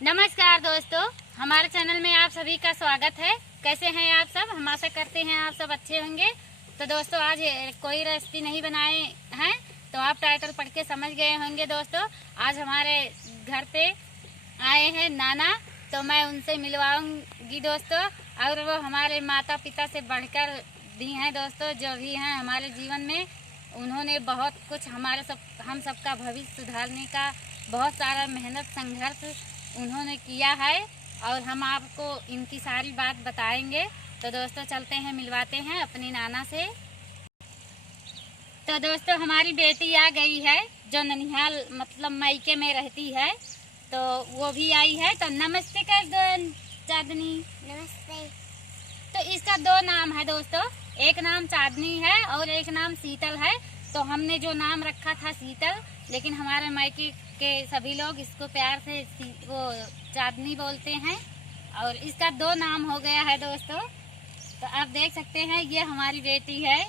नमस्कार दोस्तों, हमारे चैनल में आप सभी का स्वागत है। कैसे हैं आप सब? हम आशा करते हैं आप सब अच्छे होंगे। तो दोस्तों, आज कोई रेसिपी नहीं बनाए हैं, तो आप टाइटल पढ़ के समझ गए होंगे। दोस्तों, आज हमारे घर पे आए हैं नाना, तो मैं उनसे मिलवाऊंगी दोस्तों। और वो हमारे माता पिता से बढ़कर भी हैं दोस्तों, जो भी हैं हमारे जीवन में। उन्होंने बहुत कुछ हम सबका भविष्य सुधारने का बहुत सारा मेहनत संघर्ष उन्होंने किया है, और हम आपको इनकी सारी बात बताएंगे। तो दोस्तों, चलते हैं, मिलवाते हैं अपनी नाना से। तो दोस्तों, हमारी बेटी आ गई है, जो ननिहाल मतलब मायके में रहती है, तो वो भी आई है। तो नमस्ते कर दो चांदनी। नमस्ते। तो इसका दो नाम है दोस्तों, एक नाम चांदनी है और एक नाम शीतल है। तो हमने जो नाम रखा था शीतल, लेकिन हमारे मायके के सभी लोग इसको प्यार से वो चांदनी बोलते हैं, और इसका दो नाम हो गया है दोस्तों। तो आप देख सकते हैं, ये हमारी बेटी है।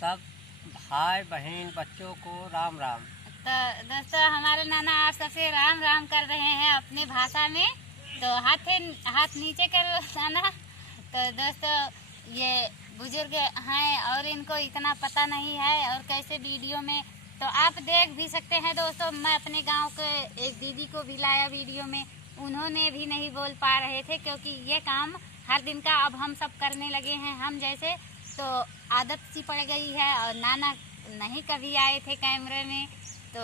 सब भाई बहन बच्चों को राम राम। तो दोस्तों, हमारे नाना आप सबसे राम राम कर रहे हैं अपने भाषा में। तो हाथ नीचे करो नाना। तो दोस्तों, ये बुजुर्ग हैं और इनको इतना पता नहीं है, और कैसे वीडियो में तो आप देख भी सकते हैं दोस्तों। मैं अपने गांव के एक दीदी को भी लाया वीडियो में, उन्होंने भी नहीं बोल पा रहे थे, क्योंकि ये काम हर दिन का अब हम सब करने लगे हैं हम जैसे, तो आदत सी पड़ गई है। और नाना नहीं कभी आए थे कैमरे में, तो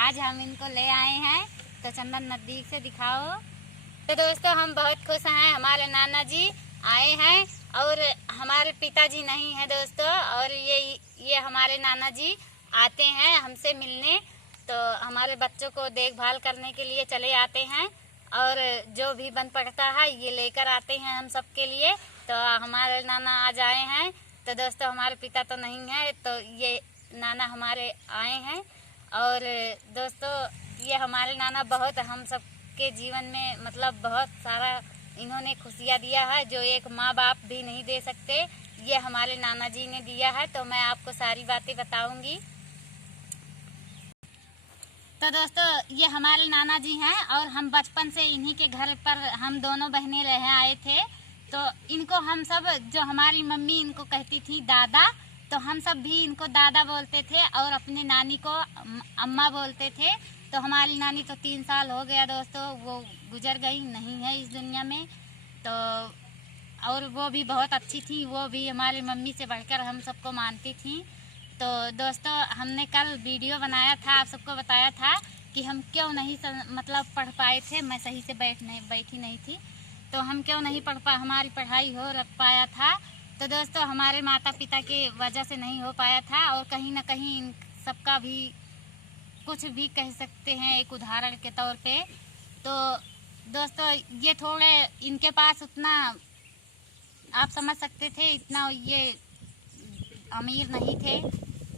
आज हम इनको ले आए हैं। तो चंदन नज़दीक से दिखाओ। तो दोस्तों, हम बहुत खुश हैं, हमारे नाना जी आए हैं, और हमारे पिताजी नहीं है दोस्तों। और ये हमारे नाना जी आते हैं हमसे मिलने, तो हमारे बच्चों को देखभाल करने के लिए चले आते हैं, और जो भी बन पड़ता है ये लेकर आते हैं हम सब के लिए। तो हमारे नाना आज आए हैं। तो दोस्तों, हमारे पिता तो नहीं है, तो ये नाना हमारे आए हैं। और दोस्तों, ये हमारे नाना बहुत हम सब के जीवन में मतलब बहुत सारा इन्होंने खुशियाँ दिया है, जो एक माँ बाप भी नहीं दे सकते, ये हमारे नाना जी ने दिया है। तो मैं आपको सारी बातें बताऊंगी। तो दोस्तों, ये हमारे नाना जी हैं, और हम बचपन से इन्हीं के घर पर हम दोनों बहनें रह आए थे। तो इनको हम सब, जो हमारी मम्मी इनको कहती थी दादा, तो हम सब भी इनको दादा बोलते थे, और अपनी नानी को अम्मा बोलते थे। तो हमारी नानी तो 3 साल हो गया दोस्तों, वो गुजर गई, नहीं है इस दुनिया में। तो और वो भी बहुत अच्छी थी, वो भी हमारी मम्मी से बढ़कर हम सबको मानती थी। तो दोस्तों, हमने कल वीडियो बनाया था, आप सबको बताया था कि हम क्यों नहीं मतलब पढ़ पाए थे। मैं सही से बैठी नहीं थी, तो हम क्यों नहीं हमारी पढ़ाई हो पाया था। तो दोस्तों, हमारे माता पिता के वजह से नहीं हो पाया था, और कहीं ना कहीं इन सबका भी कुछ भी कह सकते हैं एक उदाहरण के तौर पे। तो दोस्तों, ये थोड़े इनके पास उतना आप समझ सकते थे, इतना ये अमीर नहीं थे,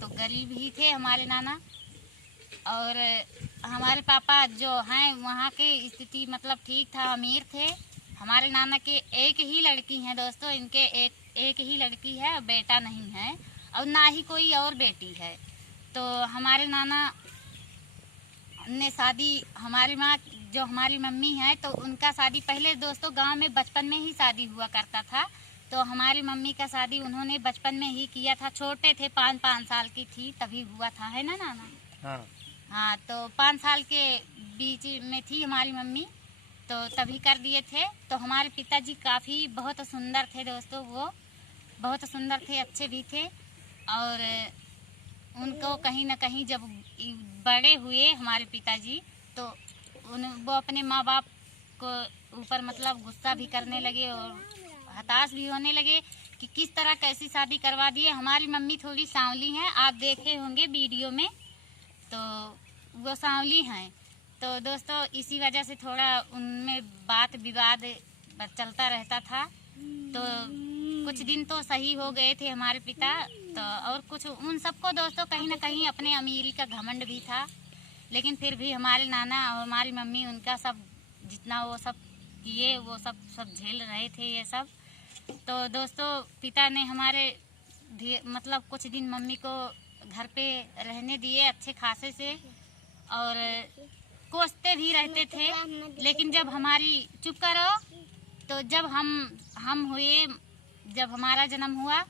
तो गरीब ही थे हमारे नाना। और हमारे पापा जो हैं वहाँ के स्थिति मतलब ठीक था, अमीर थे। हमारे नाना के एक ही लड़की है दोस्तों, इनके एक ही लड़की है, बेटा नहीं है, और ना ही कोई और बेटी है। तो हमारे नाना ने शादी, हमारी माँ जो हमारी मम्मी है, तो उनका शादी पहले दोस्तों गांव में बचपन में ही शादी हुआ करता था। तो हमारी मम्मी का शादी उन्होंने बचपन में ही किया था, छोटे थे, 5 साल की थी तभी हुआ था, है ना नाना? हाँ हाँ, तो 5 साल के बीच में थी हमारी मम्मी, तो तभी कर दिए थे। तो हमारे पिताजी काफ़ी बहुत सुंदर थे दोस्तों, वो बहुत सुंदर थे, अच्छे भी थे। और उनको कहीं ना कहीं जब बड़े हुए हमारे पिताजी, तो वो अपने माँ बाप को ऊपर मतलब गुस्सा भी करने लगे, और हताश भी होने लगे कि किस तरह कैसी शादी करवा दिए। हमारी मम्मी थोड़ी सांवली हैं, आप देखे होंगे वीडियो में, तो वो सांवली हैं। तो दोस्तों, इसी वजह से थोड़ा उनमें बात विवाद चलता रहता था। तो कुछ दिन तो सही हो गए थे हमारे पिता, तो और कुछ उन सबको दोस्तों कहीं ना कहीं अपने अमीरी का घमंड भी था, लेकिन फिर भी हमारे नाना और हमारी मम्मी उनका सब जितना वो सब किए, वो सब झेल रहे थे ये सब। तो दोस्तों, पिता ने हमारे मतलब कुछ दिन मम्मी को घर पे रहने दिए अच्छे खासे से, और कोसते भी रहते थे। लेकिन जब हमारी चुप करो, तो जब हम हुए, जब हमारा जन्म हुआ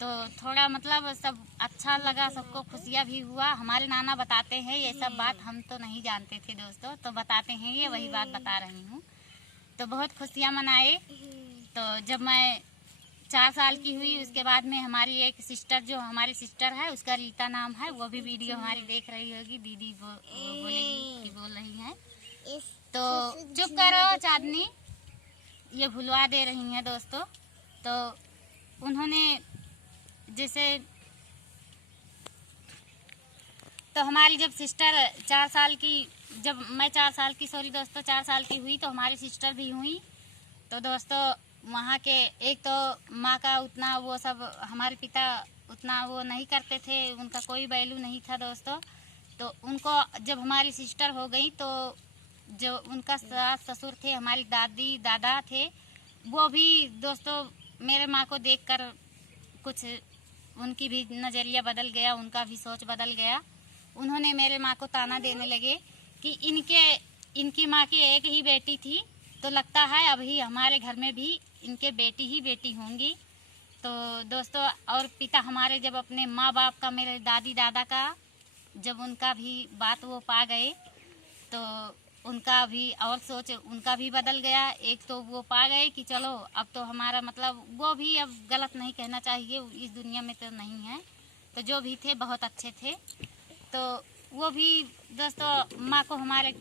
तो थोड़ा मतलब सब अच्छा लगा, सबको खुशियाँ भी हुआ। हमारे नाना बताते हैं ये सब बात, हम तो नहीं जानते थे दोस्तों, तो बताते हैं, ये वही बात बता रही हूँ। तो बहुत खुशियाँ मनाए। तो जब मैं 4 साल की हुई, उसके बाद में हमारी एक सिस्टर, जो हमारी सिस्टर है उसका रीता नाम है, वो भी वीडियो हमारी देख रही होगी। दीदी वो बोलेगी कि बोल रही हैं, तो चुप करो चांदनी, ये भुलवा दे रही हैं दोस्तों। तो उन्होंने जैसे, तो हमारी जब सिस्टर 4 साल की, जब मैं 4 साल की, सॉरी दोस्तों, 4 साल की हुई, तो हमारी सिस्टर भी हुई। तो दोस्तों वहाँ के, एक तो माँ का उतना वो सब, हमारे पिता उतना वो नहीं करते थे, उनका कोई वैल्यू नहीं था दोस्तों। तो उनको जब हमारी सिस्टर हो गई, तो जो उनका सास ससुर थे, हमारी दादी दादा थे, वो भी दोस्तों मेरे माँ को देखकर कुछ उनकी भी नज़रिया बदल गया, उनका भी सोच बदल गया। उन्होंने मेरे माँ को ताना देने लगे कि इनकी माँ की एक ही बेटी थी, तो लगता है अभी हमारे घर में भी इनके बेटी ही बेटी होंगी। तो दोस्तों, और पिता हमारे जब अपने माँ बाप का, मेरे दादी दादा का, जब उनका भी बात वो पा गए, तो उनका भी और सोच उनका भी बदल गया। एक तो वो पा गए कि चलो अब तो हमारा मतलब, वो भी अब गलत नहीं कहना चाहिए, इस दुनिया में तो नहीं है, तो जो भी थे बहुत अच्छे थे। तो वो भी दोस्तों माँ को हमारे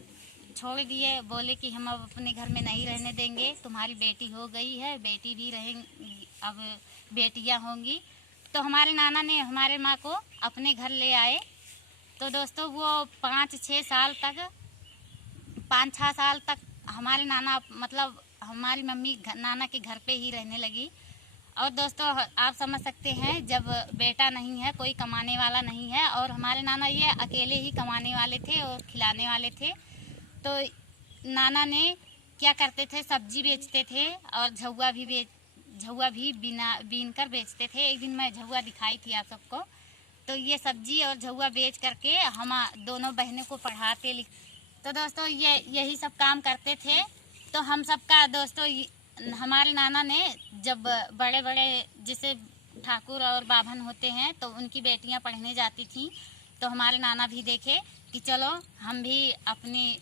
छोड़ दिए, बोले कि हम अब अपने घर में नहीं रहने देंगे, तुम्हारी बेटी हो गई है, बेटी भी रहेंगी, अब बेटियाँ होंगी। तो हमारे नाना ने हमारे माँ को अपने घर ले आए। तो दोस्तों वो 5-6 साल तक, 5-6 साल तक हमारे नाना, मतलब हमारी मम्मी नाना के घर पे ही रहने लगी। और दोस्तों आप समझ सकते हैं, जब बेटा नहीं है, कोई कमाने वाला नहीं है, और हमारे नाना ये अकेले ही कमाने वाले थे और खिलाने वाले थे, तो नाना ने क्या करते थे, सब्जी बेचते थे और झुआ भी बीन कर बेचते थे। एक दिन मैं झुआ दिखाई थी आप सबको। तो ये सब्जी और झुआ बेच करके हम दोनों बहनों को पढ़ाते तो दोस्तों यही सब काम करते थे। तो हम सबका दोस्तों, हमारे नाना ने जब बड़े बड़े जैसे ठाकुर और बाभन होते हैं, तो उनकी बेटियां पढ़ने जाती थीं, तो हमारे नाना भी देखे कि चलो हम भी अपनी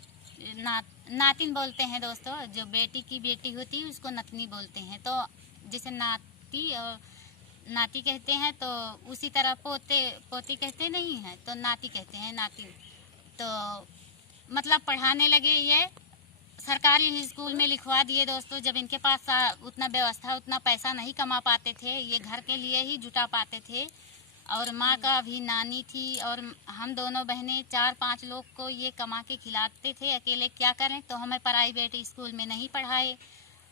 नातिन बोलते हैं दोस्तों, जो बेटी की बेटी होती है उसको नतनी बोलते हैं। तो जैसे नाती और नाती कहते हैं, तो उसी तरह पोती कहते नहीं हैं, तो नाती कहते हैं, नाती। तो मतलब पढ़ाने लगे, ये सरकारी स्कूल में लिखवा दिए दोस्तों। जब इनके पास उतना व्यवस्था, उतना पैसा नहीं कमा पाते थे, ये घर के लिए ही जुटा पाते थे। और माँ का भी नानी थी, और हम दोनों बहनें 4-5 लोग को ये कमा के खिलाते थे, अकेले क्या करें। तो हमें प्राइवेट स्कूल में नहीं पढ़ाए,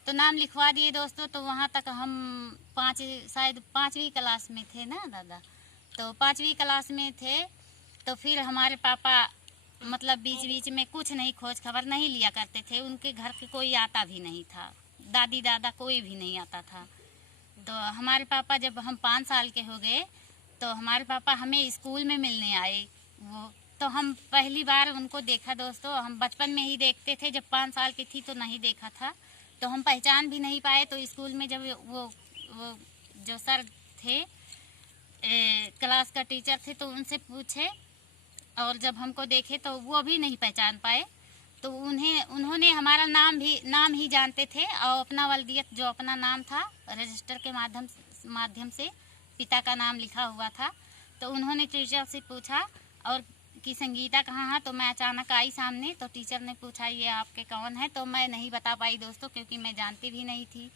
तो नाम लिखवा दिए दोस्तों। तो वहाँ तक हम शायद 5वीं क्लास में थे ना दादा, तो 5वीं क्लास में थे। तो फिर हमारे पापा मतलब बीच बीच में कुछ नहीं, खोज खबर नहीं लिया करते थे, उनके घर के कोई आता भी नहीं था, दादी दादा कोई भी नहीं आता था। तो हमारे पापा जब हम 5 साल के हो गए, तो हमारे पापा हमें स्कूल में मिलने आए। वो तो हम पहली बार उनको देखा दोस्तों। हम बचपन में ही देखते थे, जब 5 साल की थी तो नहीं देखा था, तो हम पहचान भी नहीं पाए। तो स्कूल में जब वो जो सर थे, क्लास का टीचर थे, तो उनसे पूछे, और जब हमको देखे तो वो भी नहीं पहचान पाए। तो उन्होंने हमारा नाम ही जानते थे, और अपना वल्दियत, जो अपना नाम था, रजिस्टर के माध्यम से पिता का नाम लिखा हुआ था। तो उन्होंने टीचर से पूछा और कि संगीता कहाँ है। तो मैं अचानक आई सामने, तो टीचर ने पूछा ये आपके कौन है। तो मैं नहीं बता पाई दोस्तों, क्योंकि मैं जानती भी नहीं थी।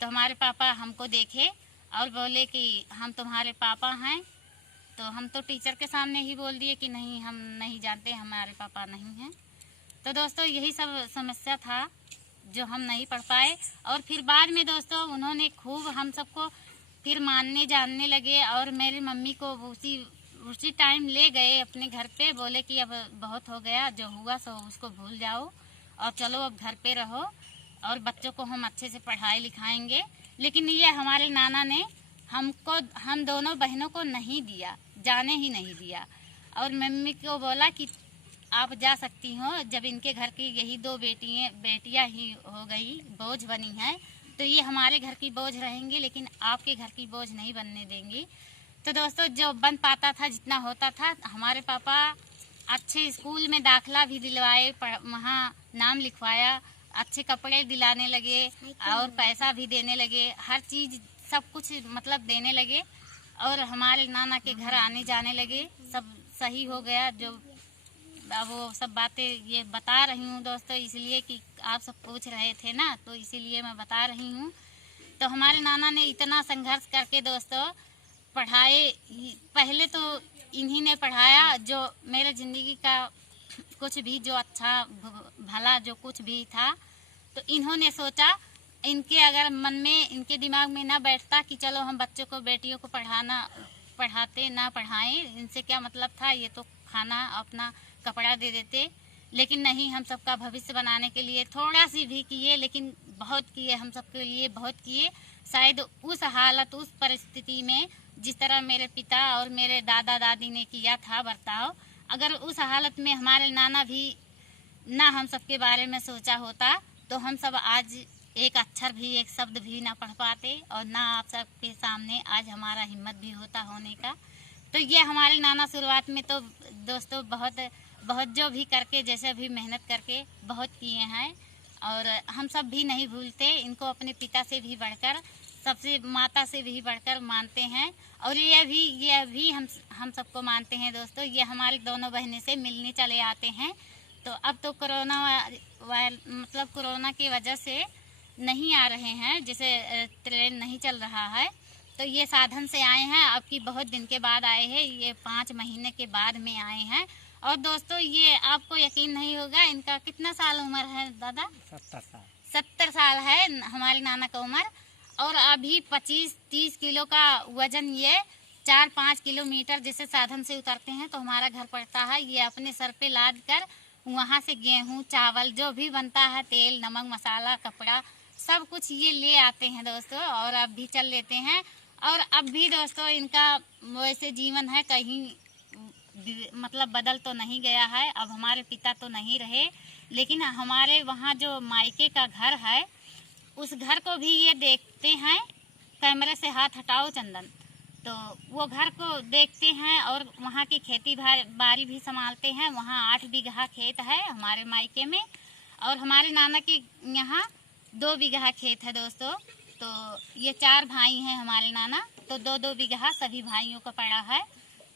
तो हमारे पापा हमको देखे और बोले कि हम तुम्हारे पापा हैं। तो हम तो टीचर के सामने ही बोल दिए कि नहीं, हम नहीं जानते, हमारे पापा नहीं हैं। तो दोस्तों यही सब समस्या था जो हम नहीं पढ़ पाए। और फिर बाद में दोस्तों उन्होंने खूब हम सबको फिर मानने जानने लगे, और मेरी मम्मी को उसी टाइम ले गए अपने घर पे, बोले कि अब बहुत हो गया, जो हुआ सो उसको भूल जाओ और चलो अब घर पे रहो, और बच्चों को हम अच्छे से पढ़ाए लिखाएंगे। लेकिन ये हमारे नाना ने हम दोनों बहनों को नहीं दिया, जाने ही नहीं दिया। और मम्मी को बोला कि आप जा सकती हो, जब इनके घर की यही 2 बेटियां ही हो गई बोझ बनी हैं, तो ये हमारे घर की बोझ रहेंगी, लेकिन आपके घर की बोझ नहीं बनने देंगी। तो दोस्तों, जो बन पाता था, जितना होता था, हमारे पापा अच्छे स्कूल में दाखिला भी दिलवाए, वहाँ नाम लिखवाया, अच्छे कपड़े दिलाने लगे और पैसा भी देने लगे, हर चीज़ सब कुछ मतलब देने लगे, और हमारे नाना के घर आने जाने लगे, सब सही हो गया। जो वो सब बातें ये बता रही हूँ दोस्तों, इसलिए कि आप सब पूछ रहे थे ना, तो इसीलिए मैं बता रही हूँ। तो हमारे नाना ने इतना संघर्ष करके दोस्तों पढ़ाए, पहले तो इन्हीं ने पढ़ाया, जो मेरे ज़िंदगी का कुछ भी जो अच्छा भला जो कुछ भी था, तो इन्होंने सोचा, इनके अगर मन में, इनके दिमाग में ना बैठता कि चलो हम बच्चों को, बेटियों को पढ़ाते ना पढ़ाएं, इनसे क्या मतलब था, ये तो खाना अपना कपड़ा दे देते, लेकिन नहीं, हम सबका भविष्य बनाने के लिए थोड़ा सी भी किए, लेकिन बहुत किए, हम सबके लिए बहुत किए। शायद उस हालत, उस परिस्थिति में जिस तरह मेरे पिता और मेरे दादा दादी ने किया था बर्ताव, अगर उस हालत में हमारे नाना भी ना हम सबके बारे में सोचा होता, तो हम सब आज एक अक्षर भी, एक शब्द भी ना पढ़ पाते, और ना आप सबके सामने आज हमारा हिम्मत भी होता होने का। तो ये हमारे नाना शुरुआत में तो दोस्तों बहुत बहुत जो भी करके, जैसे भी मेहनत करके बहुत किए हैं, और हम सब भी नहीं भूलते इनको, अपने पिता से भी बढ़कर, सबसे माता से भी बढ़कर मानते हैं, और ये भी हम सबको मानते हैं दोस्तों। ये हमारी दोनों बहनें से मिलने चले आते हैं। तो अब तो मतलब कोरोना की वजह से नहीं आ रहे हैं, जैसे ट्रेन नहीं चल रहा है, तो ये साधन से आए हैं। अब की बहुत दिन के बाद आए हैं, ये 5 महीने के बाद में आए हैं। और दोस्तों, ये आपको यकीन नहीं होगा, इनका कितना साल उम्र है दादा? 70 साल। 70 साल है हमारे नाना का उम्र, और अभी 25-30 किलो का वजन, ये 4-5 किलोमीटर जैसे साधन से उतरते हैं तो हमारा घर पड़ता है, ये अपने सर पे लाद कर वहाँ से गेहूँ चावल जो भी बनता है, तेल नमक मसाला कपड़ा सब कुछ ये ले आते हैं दोस्तों, और अब भी चल लेते हैं। और अब भी दोस्तों इनका वैसे जीवन है, कहीं मतलब बदल तो नहीं गया है। अब हमारे पिता तो नहीं रहे, लेकिन हमारे वहाँ जो मायके का घर है, उस घर को भी ये देखते हैं। कैमरे से हाथ हटाओ चंदन, तो वो घर को देखते हैं, और वहाँ की खेती बाड़ी भी संभालते हैं। वहाँ 8 बीघा खेत है हमारे मायके में, और हमारे नाना के यहाँ 2 बीघा खेत है दोस्तों। तो ये 4 भाई हैं हमारे नाना, तो 2-2 बीघा सभी भाइयों का पड़ा है।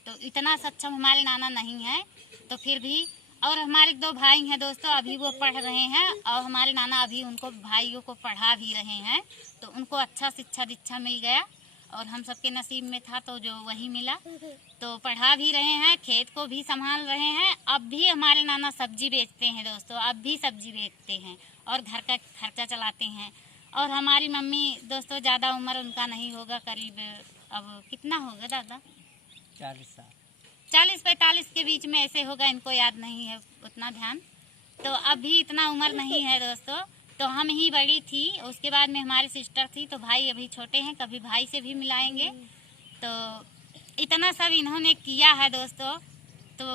तो इतना सक्षम हमारे नाना नहीं है, तो फिर भी। और हमारे 2 भाई हैं दोस्तों, अभी वो पढ़ रहे हैं, और हमारे नाना अभी उनको भाइयों को पढ़ा भी रहे हैं, तो उनको अच्छा शिक्षा दीक्षा मिल गया, और हम सबके नसीब में था तो जो वही मिला। तो पढ़ा भी रहे हैं, खेत को भी संभाल रहे हैं। अब भी हमारे नाना सब्जी बेचते हैं दोस्तों, अब भी सब्जी बेचते हैं और घर का खर्चा चलाते हैं। और हमारी मम्मी दोस्तों, ज़्यादा उम्र उनका नहीं होगा, करीब अब कितना होगा दादा? 40 साल। 40-45 के बीच में ऐसे होगा, इनको याद नहीं है उतना ध्यान। तो अभी इतना उम्र नहीं है दोस्तों। तो हम ही बड़ी थी, उसके बाद में हमारी सिस्टर थी, तो भाई अभी छोटे हैं, कभी भाई से भी मिलाएंगे। तो इतना सब इन्होंने किया है दोस्तों। तो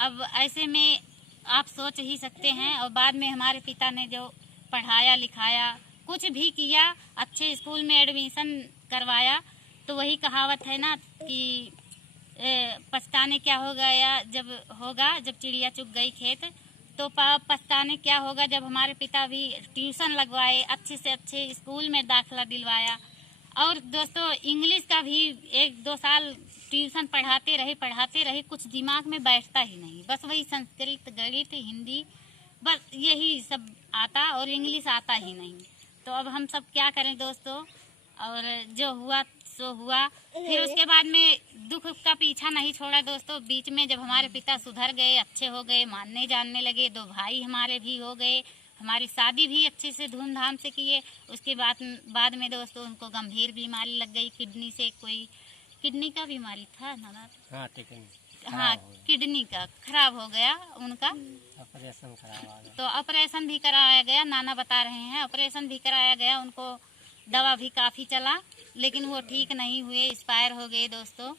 अब ऐसे में आप सोच ही सकते हैं। और बाद में हमारे पिता ने जो पढ़ाया लिखाया, कुछ भी किया, अच्छे स्कूल में एडमिशन करवाया, तो वही कहावत है ना कि पछताने क्या हो गया जब चिड़िया चुग गई खेत। तो पछताने क्या होगा जब हमारे पिता भी ट्यूशन लगवाए, अच्छे से अच्छे स्कूल में दाखिला दिलवाया। और दोस्तों, इंग्लिश का भी 1-2 साल ट्यूशन पढ़ाते रहे, कुछ दिमाग में बैठता ही नहीं, बस वही संस्कृत गणित हिंदी बस यही सब आता, और इंग्लिश आता ही नहीं। तो अब हम सब क्या करें दोस्तों, और जो हुआ सो हुआ। फिर उसके बाद में दुख का पीछा नहीं छोड़ा दोस्तों। बीच में जब हमारे पिता सुधर गए, अच्छे हो गए, मानने जानने लगे, 2 भाई हमारे भी हो गए, हमारी शादी भी अच्छे से धूमधाम से किए। उसके बाद में दोस्तों उनको गंभीर बीमारी लग गई, किडनी से, कोई किडनी का बीमारी था ना? हाँ, किडनी का खराब हो गया उनका, ऑपरेशन कराया गया। तो ऑपरेशन भी कराया गया, नाना बता रहे हैं, ऑपरेशन भी कराया गया उनको। दवा भी काफ़ी चला, लेकिन वो ठीक नहीं हुए, एक्सपायर हो गए दोस्तों।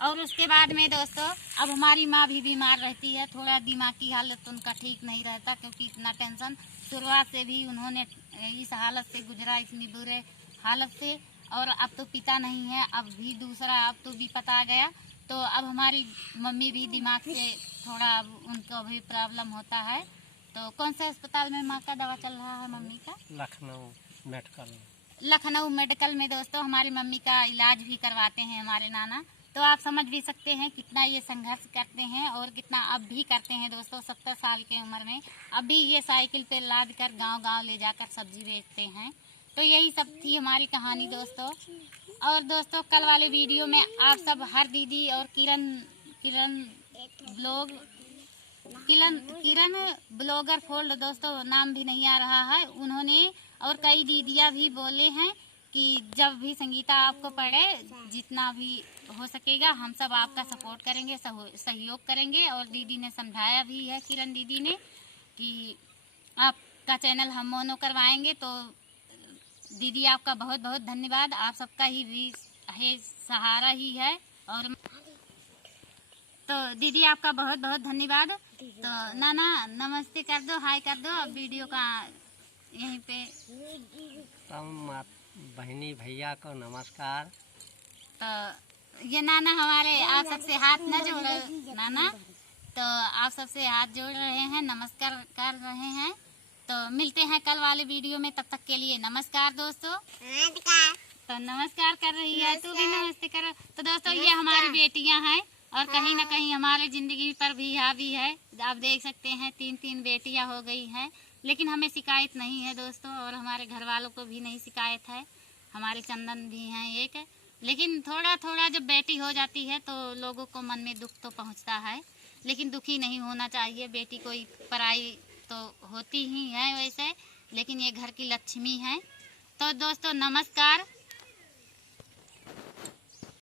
और उसके बाद में दोस्तों अब हमारी माँ भी बीमार रहती है, थोड़ा दिमागी हालत उनका ठीक नहीं रहता, क्योंकि इतना टेंशन शुरुआत से भी उन्होंने इस हालत से गुजरा, इतनी बुरे हालत से। और अब तो पिता नहीं है, अब भी दूसरा अब तो भी पता गया, तो अब हमारी मम्मी भी दिमाग से थोड़ा अब उनको भी प्रॉब्लम होता है। तो कौन सा अस्पताल में माँ का दवा चल रहा है मम्मी का? लखनऊ मेडिकल में दोस्तों हमारी मम्मी का इलाज भी करवाते हैं हमारे नाना। तो आप समझ भी सकते हैं कितना ये संघर्ष करते हैं और कितना अब भी करते हैं दोस्तों। 70 साल की उम्र में अब भी ये साइकिल पे लाद कर गांव-गांव ले जाकर सब्जी बेचते हैं। तो यही सब थी हमारी कहानी दोस्तों। और दोस्तों कल वाले वीडियो में आप सब हर दीदी और किरण ब्लॉगर फोल्ड दोस्तों नाम भी नहीं आ रहा है, उन्होंने और कई दीदियाँ भी बोले हैं कि जब भी संगीता आपको पढ़े जितना भी हो सकेगा हम सब आपका सपोर्ट करेंगे, सहयोग करेंगे। और दीदी ने समझाया भी है, किरण दीदी ने, कि आपका चैनल हम मोनो करवाएंगे। तो दीदी आपका बहुत बहुत धन्यवाद, आप सबका ही भी है सहारा ही है। और तो दीदी आपका बहुत बहुत धन्यवाद। तो नाना नमस्ते कर दो, हाय कर दो। अब वीडियो का यहीं पे बहनी भैया को नमस्कार। तो ये नाना हमारे आप सबसे हाथ न जोड़ नाना, तो आप सबसे हाथ जोड़ रहे हैं, नमस्कार कर रहे हैं। तो मिलते हैं कल वाले वीडियो में, तब तक के लिए नमस्कार दोस्तों। तो नमस्कार कर रही है, तू भी नमस्ते करो। तो दोस्तों ये हमारी बेटियां हैं और कहीं ना कहीं हमारे जिंदगी पर भी हावी है। आप देख सकते हैं 3-3 बेटियां हो गई हैं, लेकिन हमें शिकायत नहीं है दोस्तों, और हमारे घर वालों को भी नहीं शिकायत है। हमारे चंदन भी हैं एक, लेकिन थोड़ा थोड़ा जब बेटी हो जाती है तो लोगों को मन में दुख तो पहुंचता है, लेकिन दुखी नहीं होना चाहिए। बेटी कोई पराई तो होती ही है वैसे, लेकिन ये घर की लक्ष्मी है। तो दोस्तों नमस्कार।